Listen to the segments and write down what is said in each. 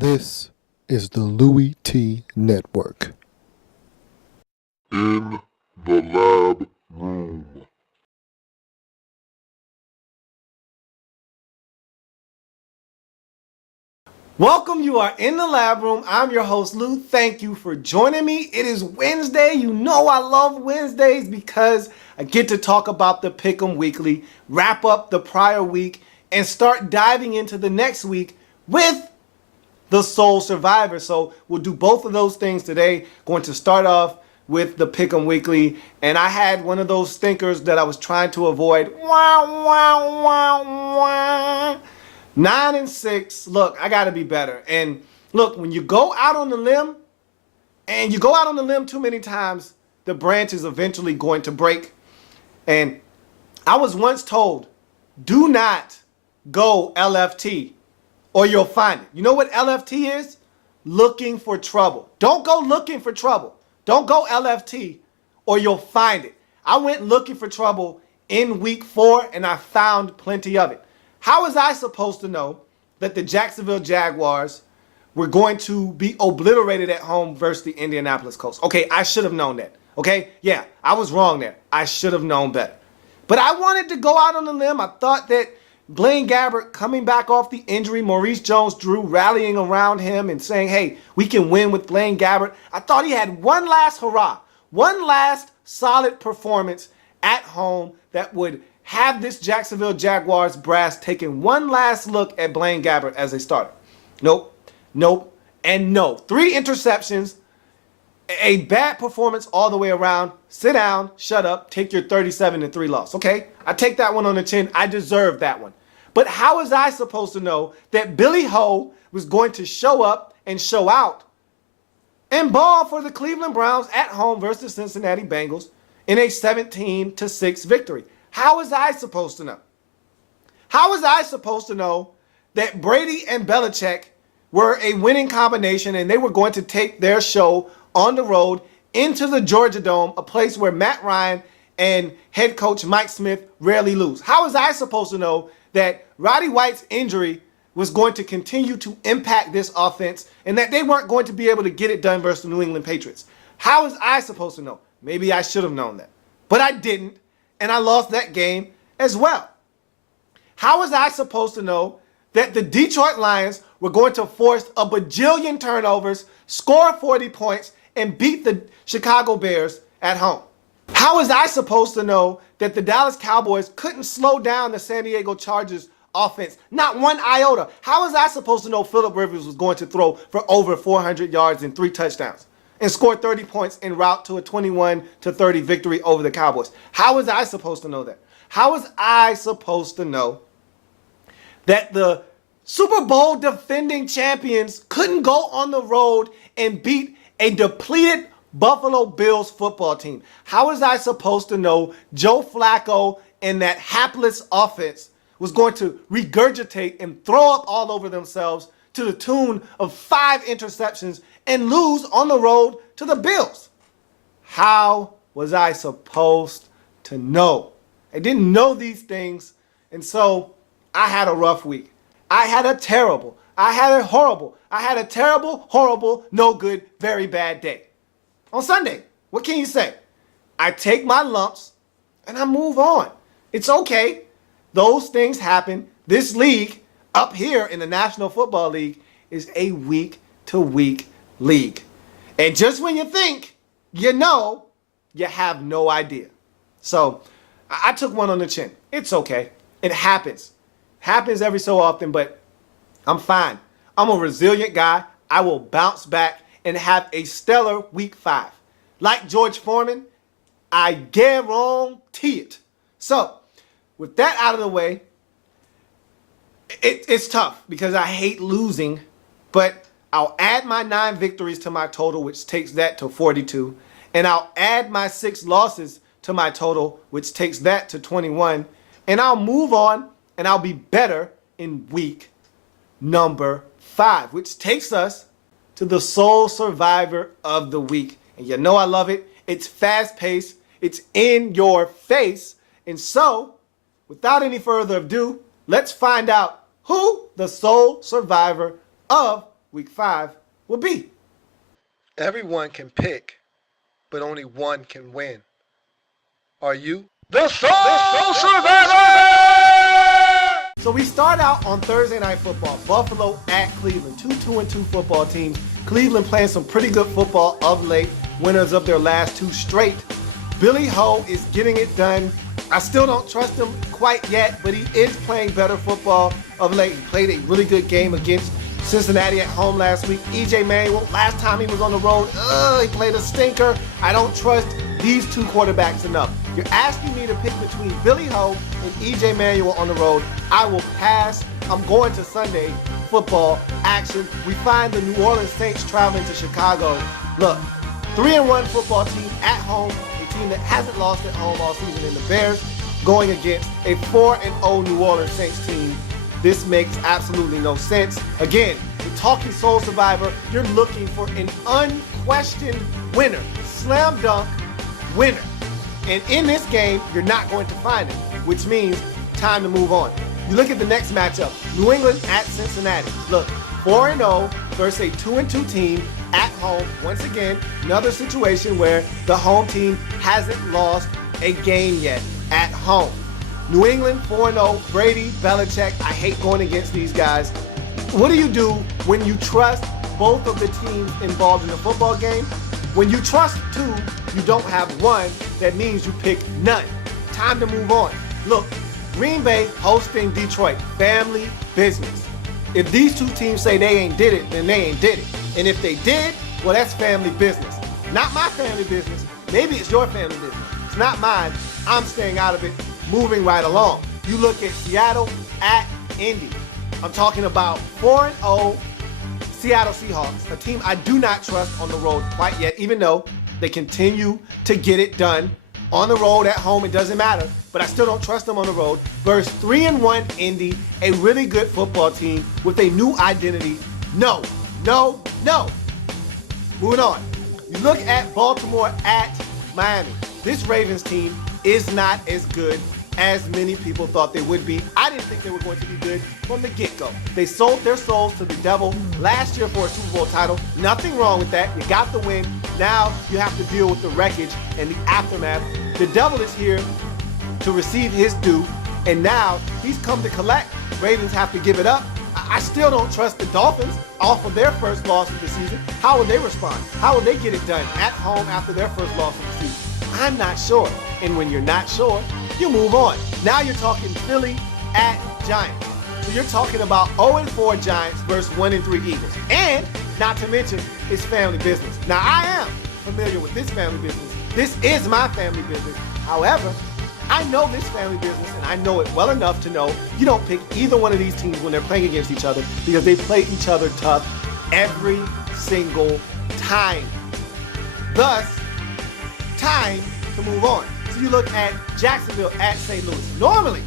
This is the Louis T. Network. In the lab room. Welcome, you are in the lab room. I'm your host, Lou. Thank you for joining me. It is Wednesday. You know I love Wednesdays because I get to talk about the Pick'em Weekly, wrap up the prior week, and start diving into the next week with the Soul Survivor. So we'll do both of those things today. Going to start off with the Pick'em Weekly, and I had one of those stinkers that I was trying to avoid. Wah, wah, wah, wah. 9 and 6. Look, I got to be better. And look, when you go out on the limb, and you go out on the limb too many times, the branch is eventually going to break. And I was once told, do not go LFT or you'll find it. You know what LFT is? Looking for trouble. Don't go looking for trouble. Don't go LFT or you'll find it. I went looking for trouble in week 4 and I found plenty of it. How was I supposed to know that the Jacksonville Jaguars were going to be obliterated at home versus the Indianapolis Colts? Okay, I should have known that. Okay, yeah, I was wrong there. I should have known better. But I wanted to go out on a limb. I thought that Blaine Gabbert coming back off the injury, Maurice Jones-Drew rallying around him and saying, hey, we can win with Blaine Gabbert. I thought he had one last hurrah, one last solid performance at home that would have this Jacksonville Jaguars brass taking one last look at Blaine Gabbert as a starter. Nope, nope, and no. 3 interceptions, a bad performance all the way around. Sit down, shut up, take your 37-3 loss. Okay, I take that one on the chin. I deserve that one. But how was I supposed to know that Billy Ho was going to show up and show out and ball for the Cleveland Browns at home versus the Cincinnati Bengals in a 17-6 victory? How was I supposed to know? How was I supposed to know that Brady and Belichick were a winning combination and they were going to take their show on the road into the Georgia Dome, a place where Matt Ryan and head coach Mike Smith rarely lose? How was I supposed to know that Roddy White's injury was going to continue to impact this offense and that they weren't going to be able to get it done versus the New England Patriots? How was I supposed to know? Maybe I should have known that, but I didn't. And I lost that game as well. How was I supposed to know that the Detroit Lions were going to force a bajillion turnovers, score 40 points, and beat the Chicago Bears at home? How was I supposed to know that the Dallas Cowboys couldn't slow down the San Diego Chargers offense? Not one iota. How was I supposed to know Phillip Rivers was going to throw for over 400 yards and 3 touchdowns and score 30 points en route to a 21-30 victory over the Cowboys? How was I supposed to know that? How was I supposed to know that the Super Bowl defending champions couldn't go on the road and beat a depleted Buffalo Bills football team? How was I supposed to know Joe Flacco and that hapless offense was going to regurgitate and throw up all over themselves to the tune of 5 interceptions and lose on the road to the Bills? How was I supposed to know? I didn't know these things, and so I had a rough week. I had a terrible, horrible, no good, very bad day. On Sunday, what can you say? I take my lumps and I move on. It's okay. Those things happen. This league up here in the National Football League is a week-to-week league. And just when you think you know, you have no idea. So I took one on the chin. It's okay. It happens. Happens every so often, but I'm fine. I'm a resilient guy. I will bounce back and have a stellar week 5. Like George Foreman, I guarantee it. So with that out of the way, it's tough because I hate losing, but I'll add my 9 victories to my total, which takes that to 42. And I'll add my 6 losses to my total, which takes that to 21. And I'll move on and I'll be better in week number 5, which takes us to the Soul Survivor of the week. And you know I love it. It's fast-paced. It's in your face. And so, without any further ado, let's find out who the Soul Survivor of Week 5 will be. Everyone can pick, but only one can win. Are you? The Soul Survivor! So we start out on Thursday Night Football. Buffalo at Cleveland. Two 2-2 football teams. Cleveland playing some pretty good football of late. Winners of their last 2 straight. Billy Ho is getting it done. I still don't trust him quite yet, but he is playing better football of late. He played a really good game against Cincinnati at home last week. E.J. Manuel, last time he was on the road, he played a stinker. I don't trust these 2 quarterbacks enough. You're asking me to pick between Billy Ho and E.J. Manuel on the road. I will pass. I'm going to Sunday football action. We find the New Orleans Saints traveling to Chicago. Look, 3-1 football team at home, a team that hasn't lost at home all season, in the Bears going against a 4-0 New Orleans Saints team. This makes absolutely no sense. Again, the Talking Soul Survivor, you're looking for an unquestioned winner, slam dunk winner. And in this game, you're not going to find it, which means time to move on. You look at the next matchup, New England at Cincinnati. Look, 4-0 versus a 2-2 team at home. Once again, another situation where the home team hasn't lost a game yet at home. New England 4-0, Brady, Belichick. I hate going against these guys. What do you do when you trust both of the teams involved in the football game? When you trust 2, you don't have 1. That means you pick none. Time to move on. Look, Green Bay hosting Detroit. Family business. If these 2 teams say they ain't did it, then they ain't did it. And if they did, well, that's family business. Not my family business. Maybe it's your family business. It's not mine. I'm staying out of it. Moving right along. You look at Seattle at Indy. I'm talking about 4-0 Seattle Seahawks, a team I do not trust on the road quite yet, even though they continue to get it done on the road, at home, it doesn't matter. But I still don't trust them on the road. Versus 3-1 Indy, a really good football team with a new identity. No. Moving on. You look at Baltimore at Miami. This Ravens team is not as good as many people thought they would be. I didn't think they were going to be good from the get-go. They sold their souls to the devil last year for a Super Bowl title. Nothing wrong with that. You got the win. Now you have to deal with the wreckage and the aftermath. The devil is here to receive his due, and now he's come to collect. Ravens have to give it up. I still don't trust the Dolphins off of their first loss of the season. How will they respond? How will they get it done at home after their first loss of the season? I'm not sure. And when you're not sure, you move on. Now you're talking Philly at Giants. So you're talking about 0-4 Giants versus 1-3 Eagles. And not to mention, it's family business. Now I am familiar with this family business. This is my family business. However, I know this family business, and I know it well enough to know you don't pick either one of these teams when they're playing against each other, because they play each other tough every single time. Thus, time to move on. So you look at Jacksonville at St. Louis. Normally,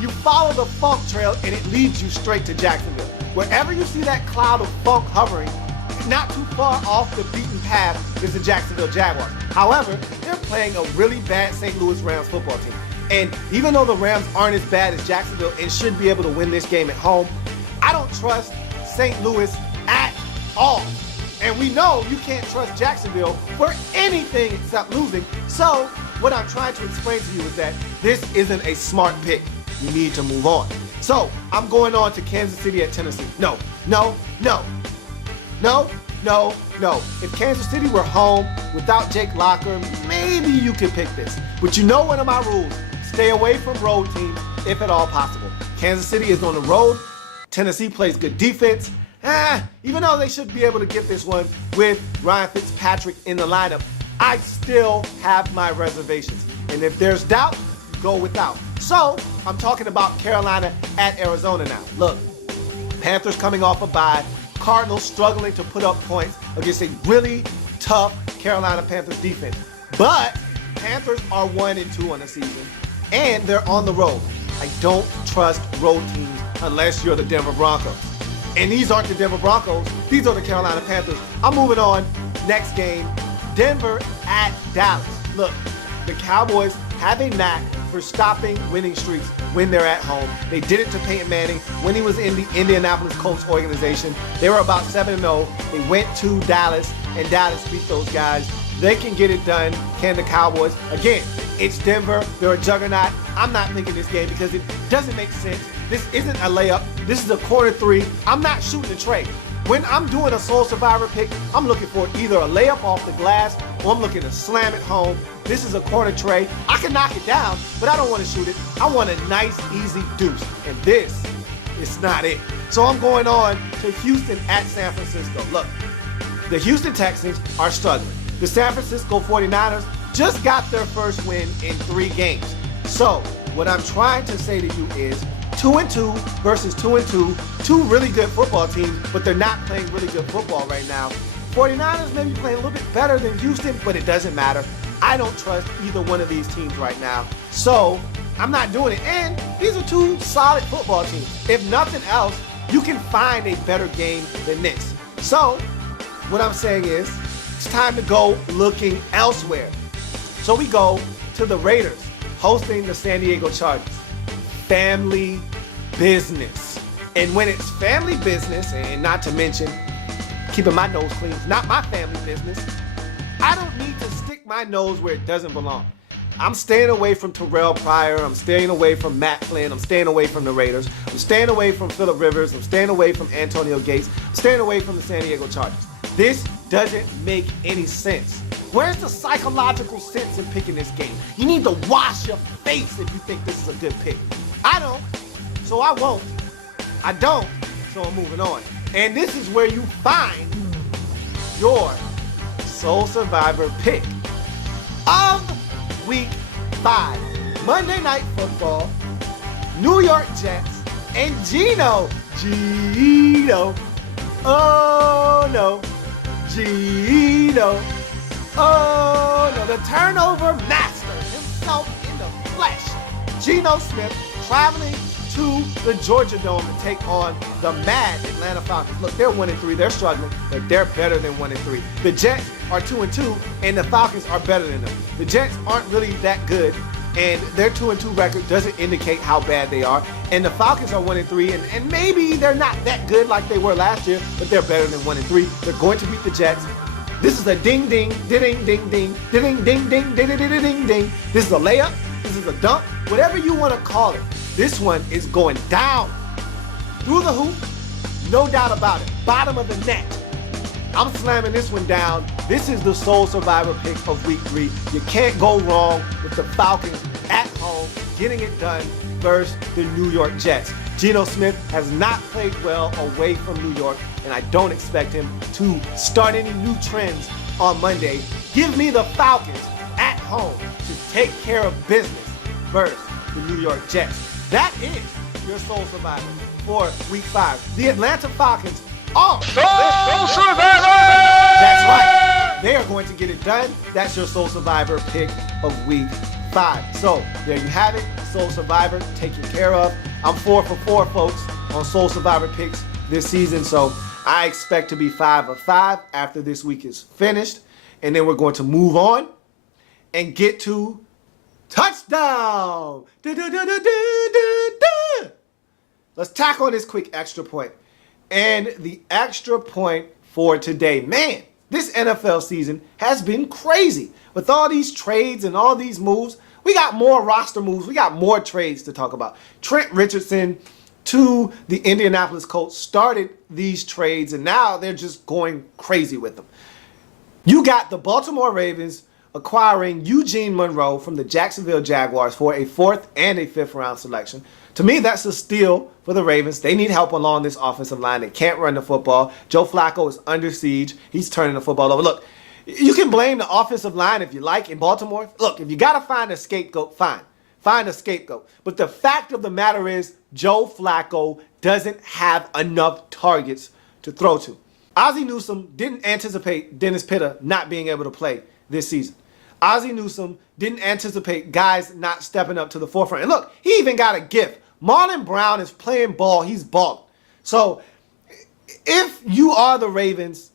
you follow the funk trail and it leads you straight to Jacksonville. Wherever you see that cloud of funk hovering, not too far off the beaten path is the Jacksonville Jaguars. However, they're playing a really bad St. Louis Rams football team. And even though the Rams aren't as bad as Jacksonville and should be able to win this game at home, I don't trust St. Louis at all. And we know you can't trust Jacksonville for anything except losing. So what I'm trying to explain to you is that this isn't a smart pick. You need to move on. So I'm going on to Kansas City at Tennessee. No. If Kansas City were home without Jake Locker, maybe you could pick this. But you know one of my rules. Stay away from road teams if at all possible. Kansas City is on the road. Tennessee plays good defense. Even though they should be able to get this one with Ryan Fitzpatrick in the lineup, I still have my reservations. And if there's doubt, go without. So I'm talking about Carolina at Arizona now. Look, Panthers coming off a bye. Cardinals struggling to put up points against a really tough Carolina Panthers defense. But Panthers are 1-2 on the season, and they're on the road. I don't trust road teams unless you're the Denver Broncos. And these aren't the Denver Broncos. These are the Carolina Panthers. I'm moving on. Next game, Denver at Dallas. Look, the Cowboys have a knack for stopping winning streaks when they're at home. They did it to Peyton Manning when he was in the Indianapolis Colts organization. They were about 7-0. They went to Dallas, and Dallas beat those guys. They can get it done. Can the Cowboys? Again, it's Denver. They're a juggernaut. I'm not picking this game because it doesn't make sense. This isn't a layup. This is a corner three. I'm not shooting a trade. When I'm doing a Soul Survivor pick, I'm looking for either a layup off the glass or I'm looking to slam it home. This is a corner tray. I can knock it down, but I don't want to shoot it. I want a nice, easy deuce. And this is not it. So I'm going on to Houston at San Francisco. Look, the Houston Texans are struggling. The San Francisco 49ers just got their first win in 3 games. So what I'm trying to say to you is 2-2 versus 2-2, 2 really good football teams, but they're not playing really good football right now. 49ers may be playing a little bit better than Houston, but it doesn't matter. I don't trust either one of these teams right now. So I'm not doing it. And these are 2 solid football teams. If nothing else, you can find a better game than this. So what I'm saying is it's time to go looking elsewhere. So we go to the Raiders hosting the San Diego Chargers. Family business. And when it's family business, and not to mention keeping my nose clean, it's not my family business, I don't need to stick my nose where it doesn't belong. I'm staying away from Terrell Pryor. I'm staying away from Matt Flynn. I'm staying away from the Raiders. I'm staying away from Phillip Rivers. I'm staying away from Antonio Gates. I'm staying away from the San Diego Chargers. This doesn't make any sense. Where's the psychological sense in picking this game? You need to wash your face if you think this is a good pick. I don't, so I won't. I don't, so I'm moving on. And this is where you find your Soul Survivor pick of Week 5. Monday Night Football, New York Jets, and Geno. Oh no. Geno. Oh no. The turnover master himself in the flesh. Geno Smith traveling to the Georgia Dome to take on the mad Atlanta Falcons. Look, they're 1-3. They're struggling, but they're better than 1-3. The Jets are 2-2, and the Falcons are better than them. The Jets aren't really that good, and their 2-2 record doesn't indicate how bad they are. And the Falcons are 1-3, and maybe they're not that good like they were last year, but they're better than 1-3. They're going to beat the Jets. This is a ding ding, ding ding ding, ding ding ding ding ding ding ding ding. This is a layup. This is a dunk. Whatever you want to call it. This one is going down through the hoop, no doubt about it. Bottom of the net. I'm slamming this one down. This is the Soul Survivor pick of Week 3. You can't go wrong with the Falcons at home, getting it done versus the New York Jets. Geno Smith has not played well away from New York, and I don't expect him to start any new trends on Monday. Give me the Falcons at home to take care of business versus the New York Jets. That is your Soul Survivor for Week 5. The Atlanta Falcons are Soul Survivor! That's right. They are going to get it done. That's your Soul Survivor pick of Week 5. So there you have it. Soul Survivor taken care of. I'm 4 for 4, folks, on Soul Survivor picks this season. So I expect to be 5 of 5 after this week is finished. And then we're going to move on and get to touchdown. Let's tackle on this quick extra point. And the extra point for today. Man, this NFL season has been crazy. With all these trades and all these moves, we got more roster moves. We got more trades to talk about. Trent Richardson to the Indianapolis Colts started these trades, and now they're just going crazy with them. You got the Baltimore Ravens acquiring Eugene Monroe from the Jacksonville Jaguars for a 4th and a 5th round selection. To me, that's a steal for the Ravens. They need help along this offensive line. They can't run the football. Joe Flacco is under siege. He's turning the football over. Look, you can blame the offensive line if you like in Baltimore. Look, if you got to find a scapegoat, fine. Find a scapegoat. But the fact of the matter is, Joe Flacco doesn't have enough targets to throw to. Ozzie Newsome didn't anticipate Dennis Pitta not being able to play this season. Ozzie Newsome didn't anticipate guys not stepping up to the forefront. And look, he even got a gift. Marlon Brown is playing ball. He's balling. So if you are the Ravens,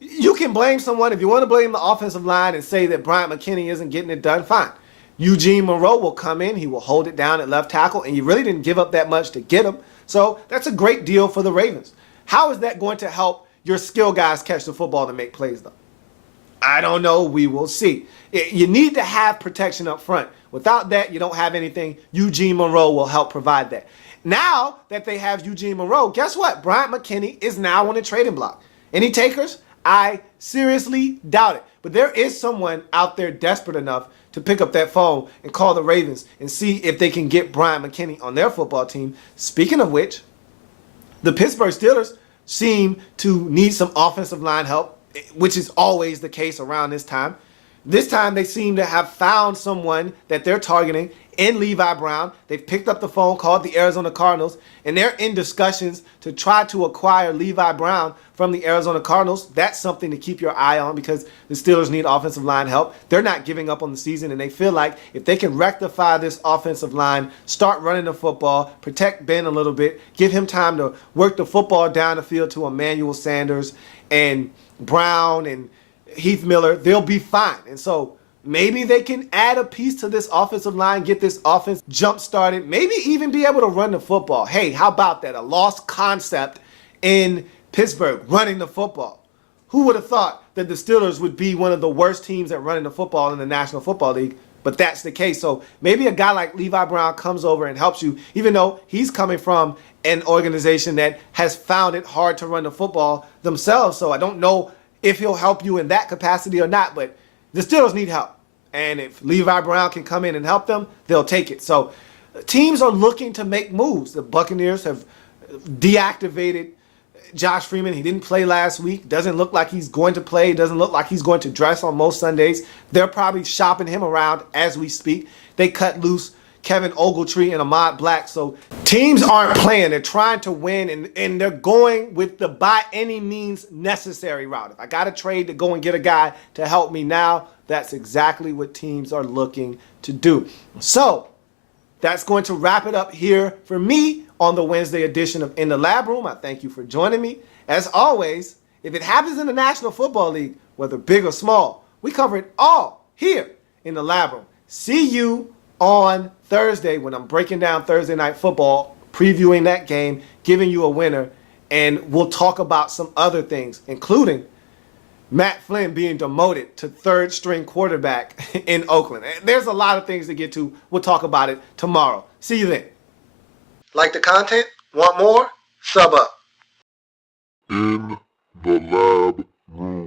you can blame someone. If you want to blame the offensive line and say that Bryant McKinney isn't getting it done, fine. Eugene Monroe will come in. He will hold it down at left tackle, and you really didn't give up that much to get him. So that's a great deal for the Ravens. How is that going to help your skill guys catch the football to make plays, though? I don't know. We will see. You need to have protection up front. Without that, you don't have anything. Eugene Monroe will help provide that. Now that they have Eugene Monroe, guess what? Bryant McKinnie is now on the trading block. Any takers? I seriously doubt it. But there is someone out there desperate enough to pick up that phone and call the Ravens and see if they can get Bryant McKinnie on their football team. Speaking of which, the Pittsburgh Steelers seem to need some offensive line help, which is always the case around this time. This time they seem to have found someone that they're targeting in Levi Brown. They've picked up the phone, called the Arizona Cardinals, and they're in discussions to try to acquire Levi Brown from the Arizona Cardinals. That's something to keep your eye on because the Steelers need offensive line help. They're not giving up on the season, and they feel like if they can rectify this offensive line, start running the football, protect Ben a little bit, give him time to work the football down the field to Emmanuel Sanders and Brown and Heath Miller, they'll be fine. And so maybe they can add a piece to this offensive line, get this offense jump started, maybe even be able to run the football. Hey, how about that? A lost concept in Pittsburgh, running the football. Who would have thought that the Steelers would be one of the worst teams at running the football in the National Football League? But that's the case. So maybe a guy like Levi Brown comes over and helps you, even though he's coming from an organization that has found it hard to run the football themselves. So I don't know if he'll help you in that capacity or not, but the Steelers need help. And if Levi Brown can come in and help them, they'll take it. So teams are looking to make moves. The Buccaneers have deactivated Josh Freeman. He didn't play last week. Doesn't look like he's going to play. Doesn't look like he's going to dress on most Sundays. They're probably shopping him around as we speak. They cut loose Kevin Ogletree and Ahmad Black. So teams aren't playing. They're trying to win, and they're going with the by any means necessary route. If I got a trade to go and get a guy to help me now, that's exactly what teams are looking to do. So that's going to wrap it up here for me on the Wednesday edition of In the Lab Room. I thank you for joining me. As always, if it happens in the National Football League, whether big or small, we cover it all here in the Lab Room. See you on Thursday when I'm breaking down Thursday Night Football, previewing that game, giving you a winner, and we'll talk about some other things, including Matt Flynn being demoted to third string quarterback in Oakland. There's a lot of things to get to. We'll talk about it tomorrow. See you then. Like the content? Want more? Sub up. In the lab room.